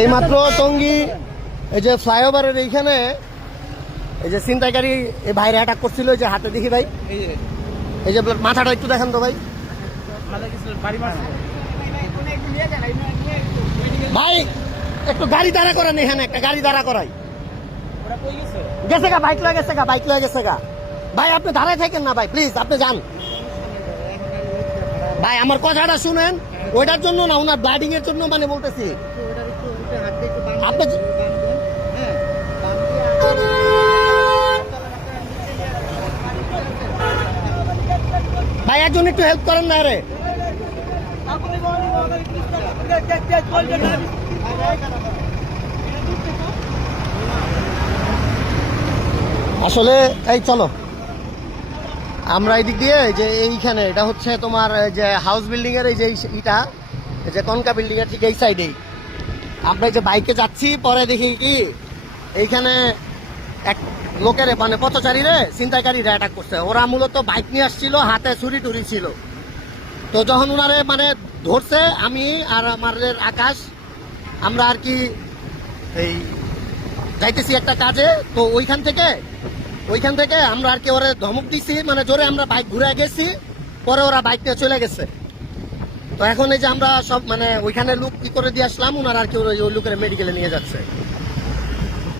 এইমাত্র টঙ্গী এই যে ফ্লাইওভারের এইখানে এই যে ছিনতাইকারী এই ভাইরা অ্যাটাক করছিল, যে হাতে দেখি ভাই, এই যে মাথাটা একটু দেখান তো ভাই। ভাই একটু গাড়ি দাঁড়া করেন, এখানে একটা গাড়ি দাঁড়া করাই। গেছে গা, বাইক লয়ে গেছে গা, বাইক লয়ে গেছে গা। ভাই আপনি দাঁড়ায় থাকেন না ভাই, প্লিজ আপনি যান ভাই, আমার কথাটা শুনেন। ওইটার জন্য না, ওনার ব্লাডিং এর জন্য মানে বলতেছি। আপনি ভাই একজন একটু হেল্প করেন না রে। আসলে এই চলো আমরা এই দিক দিয়ে যে এইখানে, এটা হচ্ছে তোমার যে হাউস বিল্ডিং এর এই যে ইটা, এই যে কনকা বিল্ডিং এর ঠিক এই সাইডেই আমরা এই যে বাইকে যাচ্ছি, পরে দেখি কি এইখানে এক লোকের মানে পথচারীরে ছিনতাইকারীরা অ্যাটাক করছে। ওরা মূলত বাইক নিয়ে আসছিল, হাতে ছুরি টুরি ছিল। তো যখন ওনারে মানে ধরছে, আমি আর আমাদের আকাশ আমরা আর কি এই যাইতেছি একটা কাজে, তো ওইখান থেকে আমরা আর কি ওরা ধমক দিছি, মানে জোরে আমরা বাইক ঘুরে গেছি, পরে ওরা বাইক নিয়ে চলে গেছে। তো এখন এই যে আমরা সব মানে ওইখানে লোক কি করে দিয়ে আসলাম, ওনার আর কি ওই লোকের মেডিকেলে নিয়ে যাচ্ছে।